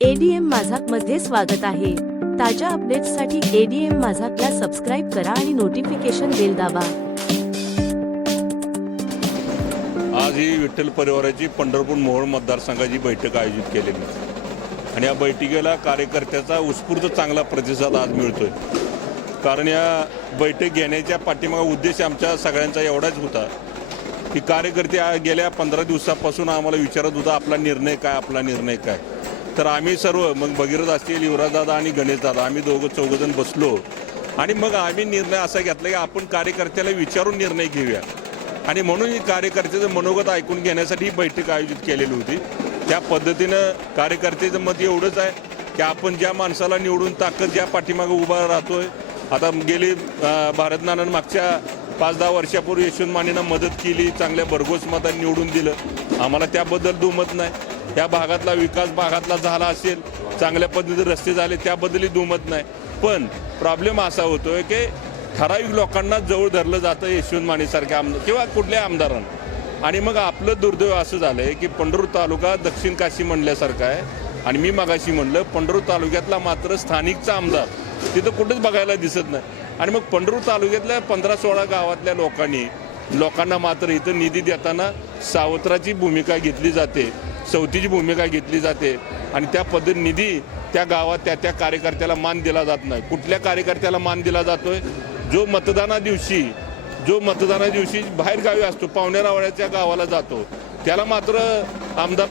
ADM माझाकमध्ये स्वागत आहे. ताज्या अपडेट्ससाठी एडीएम माझाकला सबस्क्राईब करा आणि नोटिफिकेशन बेल दाबा. आज ही विठ्ठल परिवाराची पंढरपूर मोहोळ मतदारसंघाची बैठक आयोजित केलेली. आणि या बैठकीला कार्यकर्त्याचा उत्स्फूर्त चांगला प्रतिसाद आज मिळतोय. कारण या बैठक घेण्याच्या पाठीमागा उद्देश आमच्या सगळ्यांचा एवढाच होता की कार्यकर्ते गेल्या पंधरा दिवसापासून आम्हाला विचारत होता आपला निर्णय काय आपला निर्णय काय? तर आम्ही सर्व मग भगीरथ असतील युवराजदादा आणि गणेशदादा आम्ही दोघं चौघजण बसलो. आणि मग आम्ही निर्णय असा घेतला की आपण कार्यकर्त्याला विचारून निर्णय घेऊया. आणि म्हणून कार्यकर्त्याचं मनोगत ऐकून घेण्यासाठी ही बैठक आयोजित केलेली होती. त्या पद्धतीनं कार्यकर्त्याचं मत एवढंच आहे की आपण ज्या माणसाला निवडून ताकद ज्या पाठीमागं उभा राहतोय आता गेली भारतनानं मागच्या पाच दहा वर्षापूर्वी यशवंत मानेनं मदत केली चांगल्या भरघोस मतांनी निवडून दिलं. आम्हाला त्याबद्दल दुमत नाही. या भागातला विकास भागातला झाला असेल चांगल्या पद्धतीने रस्ते झाले त्याबद्दलही दुमत नाही. पण प्रॉब्लेम असा होतोय की ठराविक लोकांना जवळ धरलं जातं यशवंत मानेसारख्या आमदार किंवा कुठल्या आमदारांना. आणि मग आपलं दुर्दैव असं झालंय की पंढरूर तालुका दक्षिण काशी म्हणल्यासारखा आहे. आणि मी मागाशी म्हणलं पंढरूर तालुक्यातला मात्र स्थानिकचा आमदार तिथं कुठंच बघायला दिसत नाही. आणि मग पंढरूर तालुक्यातल्या पंधरा सोळा गावातल्या लोकांनी लोकांना मात्र इथं निधी देताना सावत्राची भूमिका घेतली जाते. सवतीची भूमिका घेतली जाते. आणि त्या पद्धत निधी त्या गावात त्या त्या कार्यकर्त्याला मान दिला जात नाही. कुठल्या कार्यकर्त्याला मान दिला जातोय? जो मतदाना दिवशी जो मतदाना दिवशी बाहेर गावी असतो पावणेरावळ्याच्या गावाला जातो. त्याला मात्र आमदार